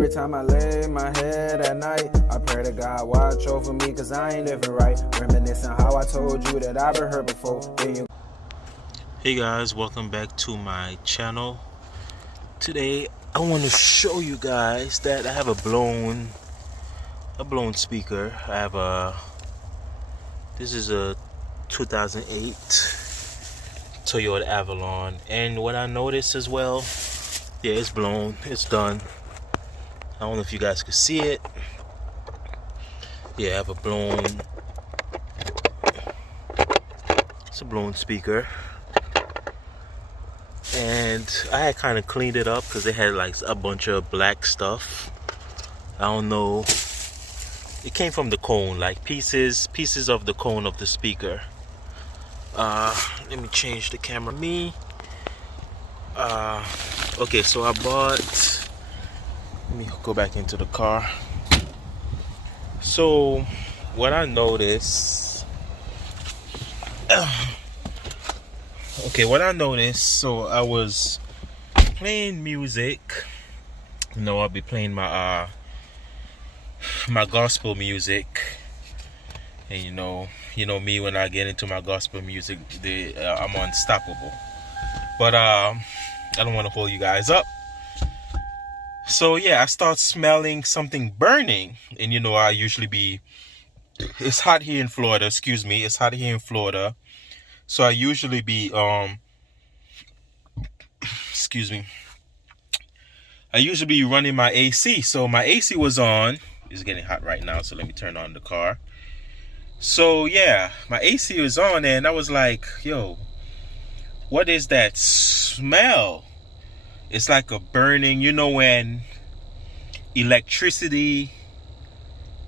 Every time I lay my head at night, I pray to God watch over me, cause I ain't living right. Reminiscing how I told you that I've been hurt before. Hey guys, welcome back to my channel. Today I want to show you guys that I have a blown speaker. This is a 2008 Toyota Avalon, and what I noticed as well, yeah, it's blown, it's done. I don't know if you guys can see it. Yeah, I have it's a blown speaker. And I had kind of cleaned it up because it had like a bunch of black stuff. I don't know. It came from the cone, like pieces of the cone of the speaker. Let me change the camera. Okay, so I bought. Let me go back into the car. So what I noticed. So I was playing music. You know, I'll be playing my my gospel music, and you know me, when I get into my gospel music, I'm unstoppable. But I don't want to hold you guys up. So yeah, I start smelling something burning, and you know, it's hot here in Florida. It's hot here in Florida. So I usually be I usually be running my AC. So my AC was on. It's getting hot right now, so let me turn on the car. So yeah, my AC was on, and I was like, yo, what is that smell? It's like a burning, you know, when electricity,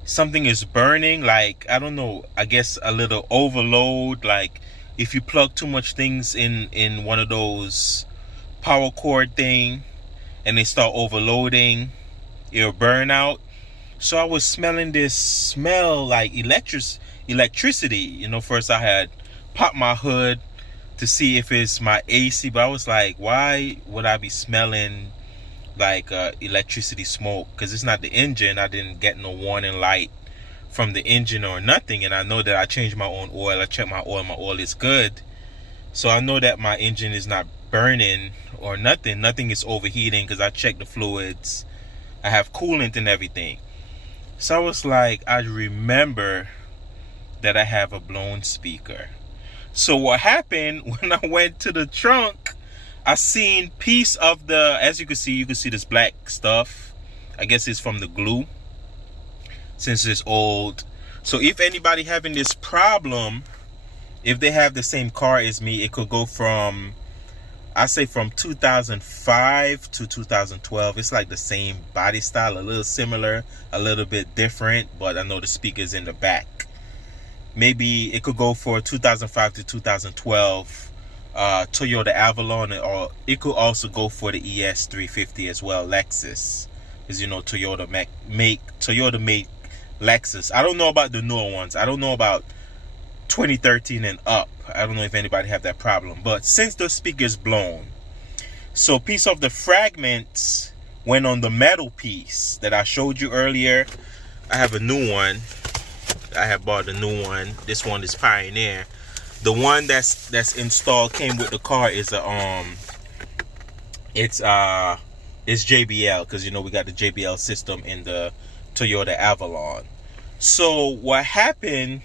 something is burning, like, I don't know, I guess a little overload, like if you plug too much things in one of those power cord thing and they start overloading, it'll burn out. So I was smelling this smell like electricity. You know, first I had popped my hood to see if it's my AC, but I was like, why would I be smelling like electricity smoke? Because it's not the engine. I didn't get no warning light from the engine or nothing, and I know that I changed my own oil. I checked my oil is good, so I know that my engine is not burning or nothing is overheating, because I checked the fluids. I have coolant and everything. So I was like, I remember that I have a blown speaker. So what happened, when I went to the trunk, I seen piece of the, as you can see this black stuff. I guess it's from the glue, since it's old. So if anybody having this problem, if they have the same car as me, it could go from, I say from 2005 to 2012. It's like the same body style, a little similar, a little bit different, but I know the speaker's in the back. Maybe it could go for 2005 to 2012 Toyota Avalon, or it could also go for the ES350 as well, Lexus, because you know Toyota make Lexus. I don't know about the newer ones. I don't know about 2013 and up. I don't know if anybody have that problem. But since the speaker's blown, so piece of the fragments went on the metal piece that I showed you earlier. I have a new one. I have bought a new one. This one is Pioneer. The one that's installed, came with the car, is it's JBL, because you know we got the JBL system in the Toyota Avalon. So what happened,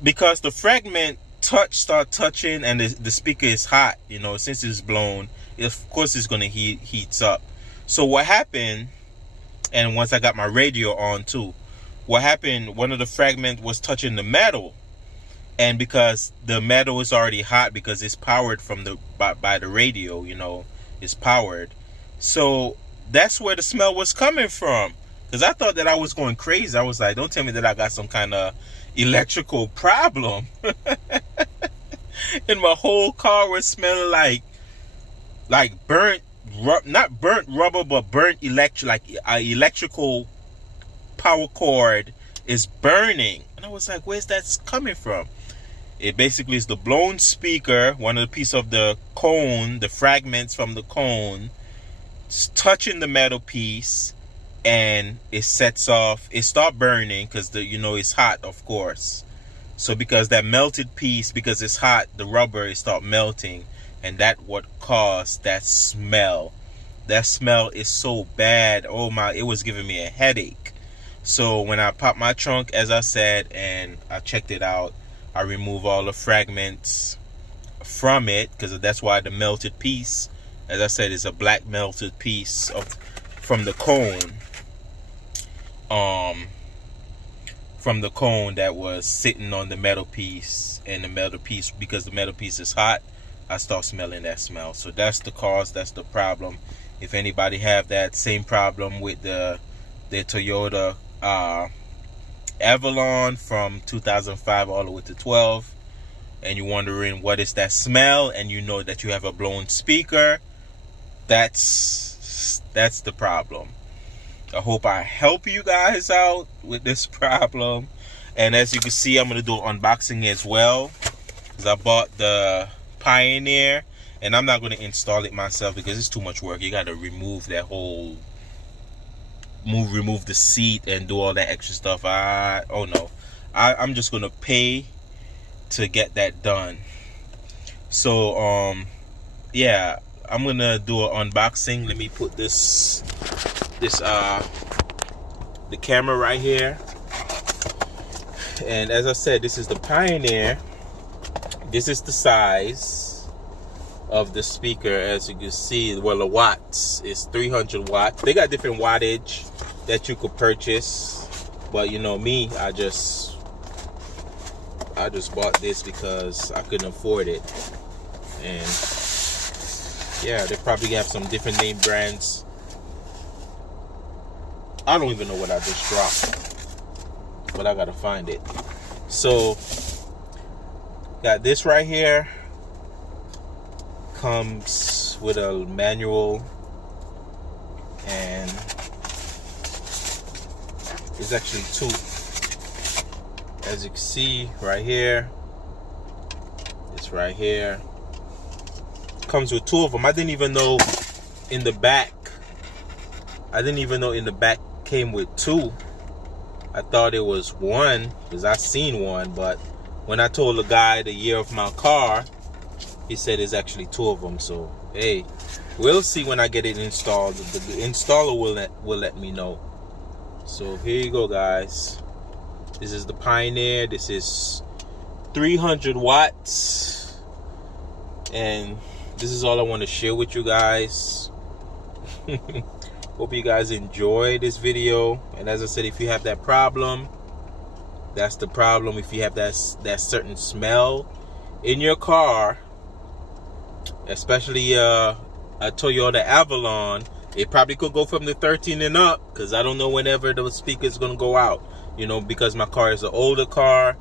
because the fragment start touching, and the speaker is hot, you know, since it's blown, of course it's going to heats up. So what happened, and once I got my radio on too, what happened, one of the fragments was touching the metal, and because the metal is already hot, because it's powered from by the radio, you know, it's powered. So that's where the smell was coming from, because I thought that I was going crazy. I was like, don't tell me that I got some kind of electrical problem. And my whole car was smelling like burnt, not burnt rubber, but burnt electrical power cord is burning. And I was like, where's that coming from? It basically is the blown speaker, one of the piece of the cone, the fragments from the cone, touching the metal piece, and it sets off. It start burning because it's hot, of course. So because that melted piece, because it's hot, the rubber is start melting, and that what caused that smell. That smell is so bad. Oh my! It was giving me a headache. So when I popped my trunk, as I said, and I checked it out, I removed all the fragments from it, because that's why the melted piece, as I said, is a black melted piece from the cone. From the cone that was sitting on the metal piece, and the metal piece, because the metal piece is hot, I start smelling that smell. So that's the cause, that's the problem. If anybody have that same problem with the Toyota Avalon from 2005 all the way to 12, and you're wondering what is that smell, and you know that you have a blown speaker, that's the problem. I hope I help you guys out with this problem. And as you can see, I'm going to do an unboxing as well, because I bought the Pioneer, and I'm not going to install it myself because it's too much work. You got to remove that whole remove the seat and do all that extra stuff. I'm just going to pay to get that done. So yeah, I'm going to do an unboxing. Let me put the camera right here. And as I said, this is the Pioneer. This is the size of the speaker. As you can see, well, the watts is 300 watts. They got different wattage that you could purchase, but me, I just bought this because I couldn't afford it. And yeah, they probably have some different name brands. I don't even know what I just dropped, but I gotta find it. So got this right here, comes with a manual, and it's actually two, as you can see right here. It's right here, comes with two of them. I didn't even know in the back came with two. I thought it was one because I seen one, but when I told the guy the year of my car, he said it's actually two of them. So hey, we'll see when I get it installed. The installer will let me know. So here you go, guys. This is the Pioneer. This is 300 watts, and this is all I want to share with you guys. Hope you guys enjoy this video. And as I said, if you have that problem, that's the problem. If you have that certain smell in your car, especially a Toyota Avalon, it probably could go from the 13 and up, because I don't know whenever the speaker is going to go out. Because my car is an older car.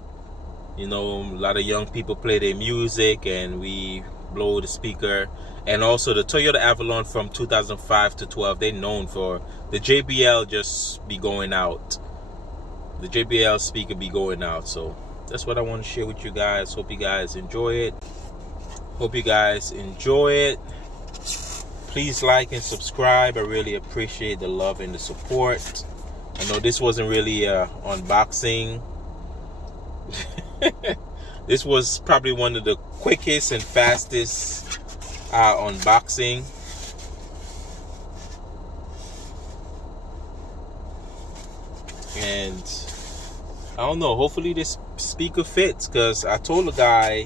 A lot of young people play their music and we blow the speaker. And also the Toyota Avalon from 2005 to 12, they're known for the JBL just be going out. The JBL speaker be going out. So that's what I want to share with you guys. Hope you guys enjoy it. Please like and subscribe. I really appreciate the love and the support. I know this wasn't really an unboxing. This was probably one of the quickest and fastest unboxing. And I don't know, hopefully this speaker fits, because I told the guy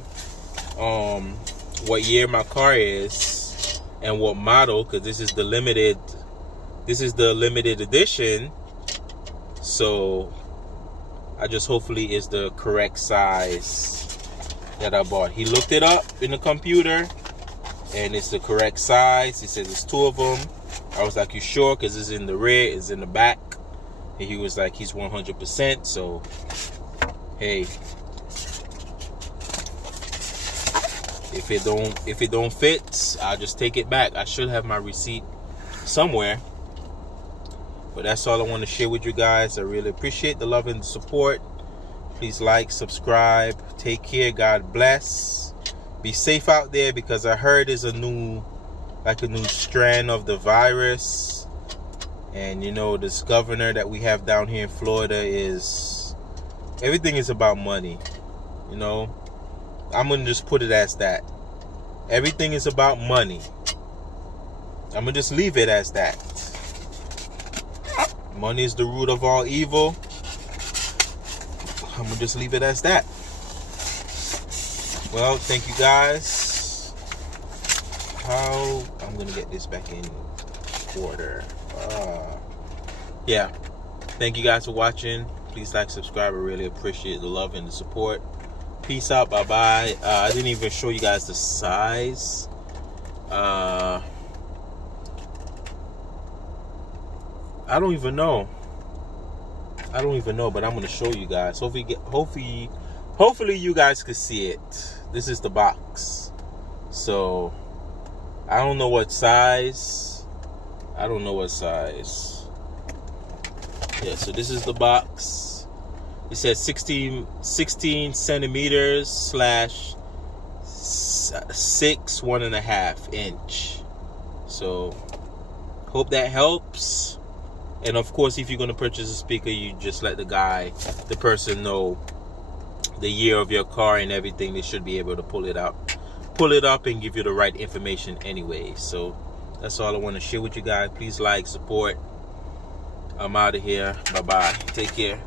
what year my car is and what model, because this is the limited edition. So I just hopefully is the correct size that I bought. He looked it up in the computer and it's the correct size. He says it's two of them. I was like, you sure? Because it's in the rear, it's in the back. And he was like, he's 100%. So hey, if it don't fit, I'll just take it back. I should have my receipt somewhere. But that's all I want to share with you guys. I really appreciate the love and the support. Please like, subscribe. Take care. God bless. Be safe out there, because I heard there's a new like a new strand of the virus. And you know, this governor that we have down here in Florida is, everything is about money. You know, I'm gonna just put it as that. Everything is about money. I'm gonna just leave it as that. Money is the root of all evil. I'm gonna just leave it as that. Well, thank you guys. How I'm gonna get this back in order. Yeah. Thank you guys for watching. Please like, subscribe. I really appreciate the love and the support. Peace out. Bye bye. I didn't even show you guys the size. I don't even know, but I'm gonna show you guys. Hopefully you guys could see it. This is the box. So I don't know what size. Yeah, so this is the box. It says 16 centimeters slash 6 1.5 inch. So hope that helps. And of course, if you're going to purchase a speaker, you just let the person know the year of your car and everything. They should be able to pull it up and give you the right information anyway. So that's all I want to share with you guys. Please like, support. I'm out of here. Bye-bye. Take care.